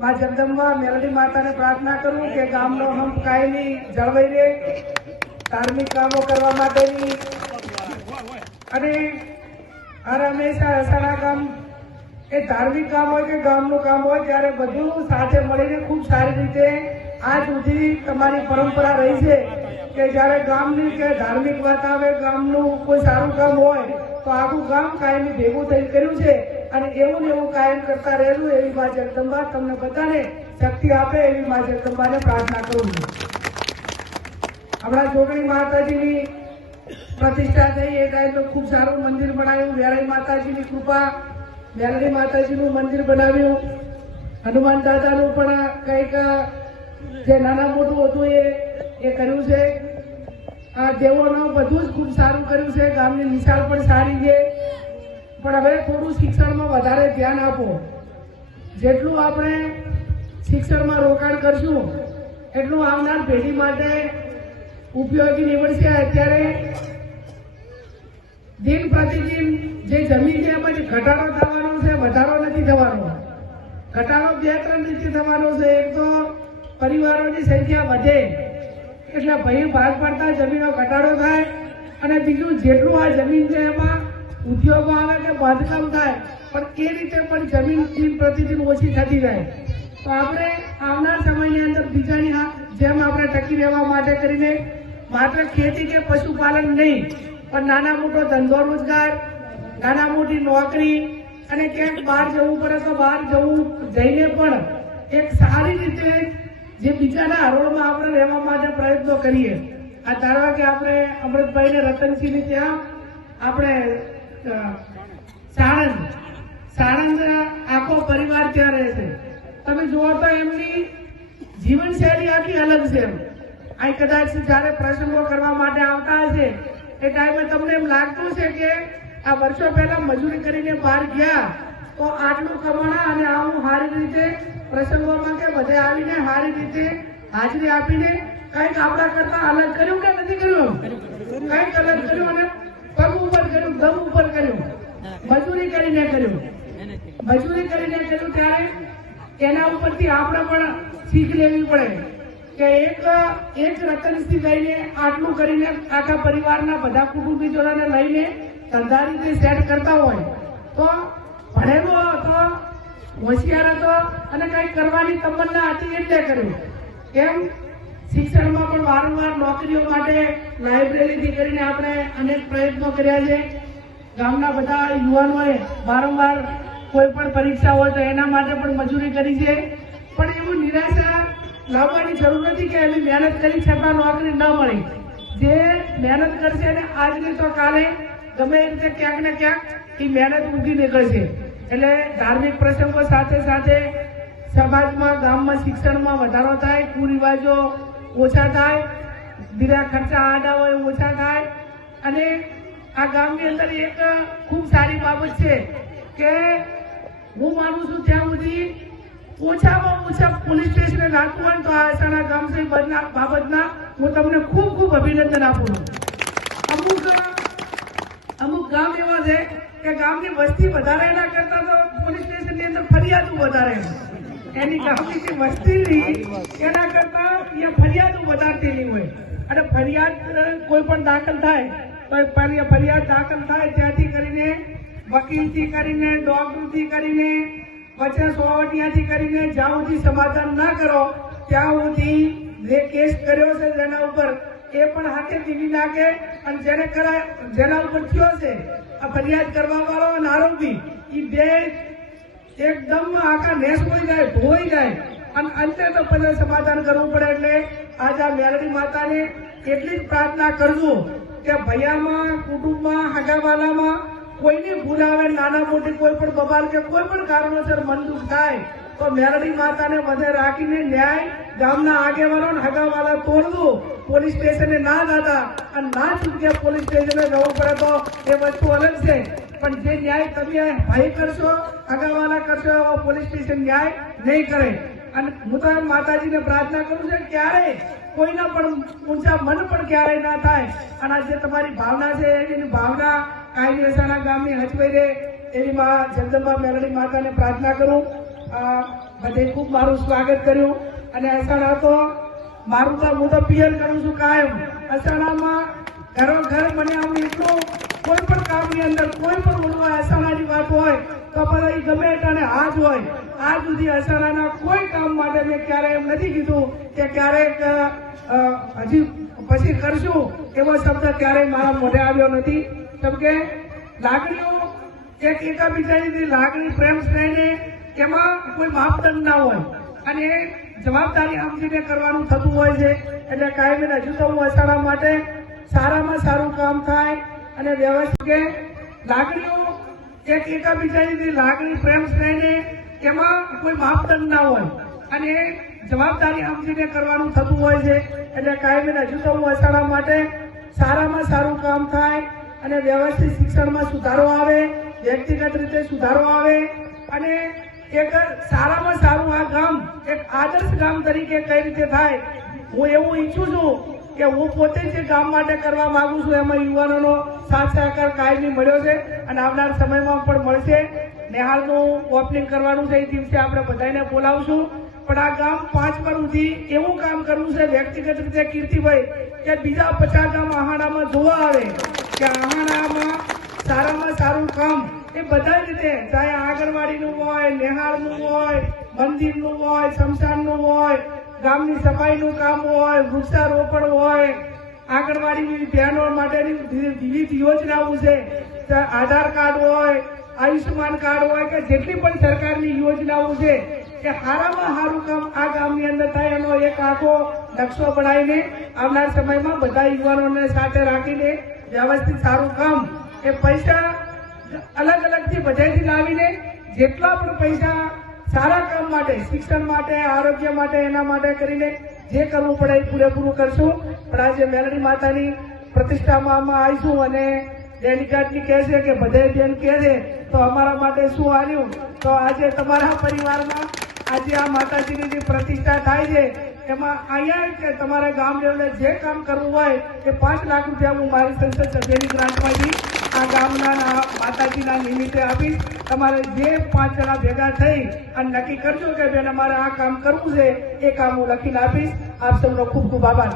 मां जगदंबा मेलडी माता ने प्रार्थना करूं कि गामनो हम कायमी जळवाई रहे, धार्मिक कामों करवा माटेनी अने हर हमेशा असाना गाम ए धार्मिक काम होय के गामनुं काम होय त्यारे बधुं साथे मळीने खूब सारी रीते आज सुधी तमारी परंपरा रही छे के ज्यारे गामनी के धार्मिक वात आवे, गामनुं कोई सारूं काम होय तो आखुं गाम कायमी भेगुं थईने कर्युं छे અને એવું ને એવું કાયમ કરતા રહેવું એવી મા જગદંબા તમને બધાને શક્તિ આપે એવી મા જગદંબાને પ્રાર્થના કરું છું। આપણા જોગણી માતાજીની પ્રતિષ્ઠા થઈ એ ટાઈમે ખૂબ સારું મંદિર બનાવ્યું, વેરાઈ માતાજીની કૃપા, વેરાઈ માતાજીનું મંદિર બનાવ્યું, હનુમાન દાદાનું પણ કંઈક જે નાના મોટું હતું એ કર્યું છે। આ દેવોનું બધું જ ખૂબ સારું કર્યું છે, ગામની નિશાળ પણ સારી છે। પણ હવે થોડું શિક્ષણમાં વધારે ધ્યાન આપો। જેટલું આપણે શિક્ષણમાં રોકાણ કરશું એટલું આવનાર પેઢી માટે ઉપયોગી નીવડશે। અત્યારે દિન પ્રતિદિન જે જમીન છે એમાં ઘટાડો થવાનો છે, વધારો નથી થવાનો। ઘટાડો 2-3 રીતે થવાનો છે। એક તો પરિવારોની સંખ્યા વધે એટલે ભાગ પડતા જમીનો ઘટાડો થાય, અને બીજું જેટલું આ જમીન છે એમાં ઉદ્યોગો આવે કે બાંધકામ થાય પણ એ રીતે પણ જમીન દિન પ્રતિદિન ઓછી થતી જાય। તો આપણે આવનાર સમયની અંદર બીજાની જેમ આપણે ટકી રહેવા માટે કરીને માત્ર ખેતી કે પશુપાલન નહીં પણ નાના મોટો ધંધો રોજગાર, નાના મોટી નોકરી અને ક્યાંક બહાર જવું પડે તો બહાર જઈને પણ એક સારી રીતે જે બીજાના હરોળમાં આપણે રહેવા માટે પ્રયત્નો કરીએ। આ ધારવા કે આપણે અમૃતભાઈને રતનસિંહની ત્યાં આપણે સાણંદ આખો પરિવાર ત્યાં રહે છે। તમે જુઓ તો એમની જીવનશૈલી આખી અલગ છે। આ કદાચ જયારે પ્રસંગો કરવા માટે આવતા હશે એ ટાઈમે તમને એમ લાગતું છે કે આ વર્ષો પહેલા મજૂરી કરીને બહાર ગયા તો આટલું કમાણા અને આવું સારી રીતે પ્રસંગોમાં કે બધે આવીને સારી રીતે હાજરી આપીને કંઈક આપણા કરતા અલગ કર્યું કે નથી કર્યું? કંઈક અલગ કર્યું અને પગ ઉપર કર્યું, દમ ઉપર કર્યું, મજૂરી કરીને કર્યું। મજૂરી કરીને કર્યું ત્યારે એના ઉપરથી આપણે પણ શીખ લેવી પડે કે એક રતનસિંહ લઈને આટલું કરીને આખા પરિવારના બધા કુટુંબીજોને લઈને ધંધા રીતે સેટ કરતા હોય તો ભણેલો હતો, હોશિયાર હતો અને કંઈક કરવાની તમન્ના હતી એટલે કર્યું। કેમ શિક્ષણમાં પણ વારંવાર નોકરીઓ માટે લાઇબ્રેરીથી કરીને આપણે અનેક પ્રયત્નો કર્યા છે। ગામના બધા યુવાનોએ વારંવાર કોઈ પણ પરીક્ષા હોય તો એના માટે પણ મજૂરી કરી છે। પણ એવું નિરાશા લાવવાની જરૂર નથી કે એની મહેનત કરી છતાં નોકરી ન મળી। જે મહેનત કરશે ને આજ નહીં તો કાલે ગમે એ રીતે ક્યાંક ને ક્યાંક એ મહેનત ઊંઘી નીકળશે। એટલે ધાર્મિક પ્રસંગો સાથે સાથે સમાજમાં ગામમાં શિક્ષણમાં વધારો થાય, કુરિવાજો ઓછા થાય, બીજા ખર્ચા આડા હોય ઓછા થાય। અને આ ગામની અંદર એક ખૂબ સારી બાબત છે કે હું માનું છું ત્યાં સુધી ઓછામાં ઓછા પોલીસ સ્ટેશને રાખવું હોય તો આ આશાના ગામ છે બાબતના હું તમને ખૂબ ખૂબ અભિનંદન આપું છું। અમુક ગામ એવા છે કે ગામની વસ્તી વધારે એના કરતા તો પોલીસ સ્ટેશનની અંદર ફરિયાદો વધારે એની ગામની જે વસ્તી એના કરતા એ ફરિયાદો વધારતી હોય। અને ફરિયાદ કોઈ પણ દાખલ થાય તો ફરિયાદ દાખલ થાય ત્યાંથી કરીને વકીલથી કરીને ડોક્ટરથી કરીને પછી સોવટિયાથી કરીને જ્યાં સુધી સમાધાન ના કરો ત્યાં સુધી જે કેસ કર્યો છે જેના ઉપર એ પણ હાથે દીવી નાખે અને જેના ઉપર થયો છે આ ફરિયાદ કરવા વાળો અને આરોપી એ બે એકદમ આખા નેસ હોઈ જાય, ધોઈ જાય અને અંતે તો પછી સમાધાન કરવું પડે। એટલે આજ આ મેલડી માતાને એટલી જ પ્રાર્થના કરજો કે ભૈયામાં, કુટુંબમાં, હગાવાલામાં કોઈની ભૂલ આવે, નાના મોટી કોઈ પણ બબાલ કે કોઈ પણ કારણોસર મન દુઃખ થાય તો મેલડી માતાને વધે રાખીને ન્યાય ગામના આગેવાનો ને હગાવાલા તોડવું। પોલીસ સ્ટેશને ના દાદા અને ના છૂટકે પોલીસ સ્ટેશને જવું પડે તો એ વસ્તુ અલગ છે, પણ જે ન્યાય તમે ભાઈ કરશો, હગાવાલા કરશો એવો પોલીસ સ્ટેશન ન્યાય નહીં કરે। અને હું તો માતાજીને પ્રાર્થના કરું છું ક્યારે કોઈના પણ ઊંચા મન પણ ક્યારેય ના થાય। અને આ જે તમારી ભાવના છે એની ભાવના કાયમી અસાના ગામની હચવાઈ રહે એવી મા જગદંબા મેલડી માતાને પ્રાર્થના કરું। બધે ખૂબ મારું સ્વાગત કર્યું અને અસાણા તો મારું તો હું તો પિયર કરું છું કાયમ. અસાણામાં ઘરો ઘર મને આમ એટલું કોઈ પણ કામની અંદર કોઈ પણ બોલવા અસાણાની વાત હોય તો બધા ગમે એટલે હાથ હોય. આજ સુધી અસાણાના કોઈ કામ માટે મેં ક્યારે એમ નથી કીધું કે ક્યારેક હજી પછી કરશું એવો શબ્દ ક્યારેય મારા મોઢે આવ્યો નથી. કેમ કે લાગણીઓ એક એકાબીજાની લાગણી પ્રેમ સ્નેહને એમાં કોઈ માપદંડ ના હોય અને એ જવાબદારી સમજીને કરવાનું થતું હોય છે. એટલે કાયમી હજુ તો હું અષાઢા માટે સારામાં સારું કામ થાય અને વ્યવસ્થિત લાગણીઓ એક એકાબીજાની લાગણી પ્રેમ સ્નેહને એમાં કોઈ માપદંડ ના હોય અને એ જવાબદારી સમજીને કરવાનું થતું હોય છે. એટલે કાયમી હજુ તો હું અષાઢા માટે સારામાં સારું કામ થાય અને વ્યવસ્થિત શિક્ષણમાં સુધારો આવે, વ્યક્તિગત રીતે સુધારો આવે અને એક સારામાં સારું આ ગામ એક આદર્શ ગામ તરીકે કઈ રીતે થાય હું એવું ઈચ્છું છું કે હું પોતે જે ગામ માટે કરવા માંગુ છું એમાં યુવાનોનો સાથ સહકાર કાયમી મળ્યો છે અને આવનાર સમયમાં પણ મળશે. નેહાળનું ઓપનિંગ કરવાનું છે, એ દિવસે આપણે બધાને બોલાવશું. પણ આ ગામ 5 પર સુધી એવું કામ કરવું છે વ્યક્તિગત રીતે કીર્તિભાઈ કે બીજા 50 ગામ આહાણામાં જોવા આવે કે આહાણામાં સારામાં સારું કામ એ બધા રીતે, ચાહે આંગણવાડીનું હોય, નેહાળનું હોય, મંદિરનું હોય, શમશાનનું હોય, ગામની સફાઈનું કામ હોય, વૃક્ષારોપણ હોય, આંગણવાડીની બહેનો માટેની વિવિધ યોજનાઓ છે, આધાર કાર્ડ હોય, આયુષ્યમાન કાર્ડ હોય કે જેટલી પણ સરકારની યોજનાઓ છે કે સારામાં સારું કામ આ ગામની અંદર થાય એનો એક આખો નકશો બનાવીને આવનાર સમયમાં બધા યુવાનોને સાથે રાખીને વ્યવસ્થિત સારું કામ એ પૈસા અલગ અલગથી બધેથી લાવીને જેટલા પણ પૈસા સારા કામ માટે, શિક્ષણ માટે, આરોગ્ય માટે, એના માટે કરીને જે કરવું પડે એ પૂરેપૂરું કરશું. પણ આજે મેલડી માતાની પ્રતિષ્ઠામાં આવીશું અને ડેલિકેટની કહે છે કે બધે બેન કહે છે તો અમારા માટે શું આવ્યું તો આજે તમારા પરિવારમાં આજે આ માતાજીની જે પ્રતિષ્ઠા થાય છે એમાં અહીંયા કે તમારા ગામ લેવલે જે કામ કરવું હોય એ 5 લાખ રૂપિયા હું મારી સંસદ સભ્યની ગ્રાન્ટમાંથી આ ગામના માતાજીના નિમિત્તે આપીશ. તમારે જે 5 જણા ભેગા થઈ અને નક્કી કરજો કે બેન અમારે આ કામ કરવું છે એ કામ હું લખીને આપીશ. આપ સૌનો ખૂબ ખૂબ આભાર.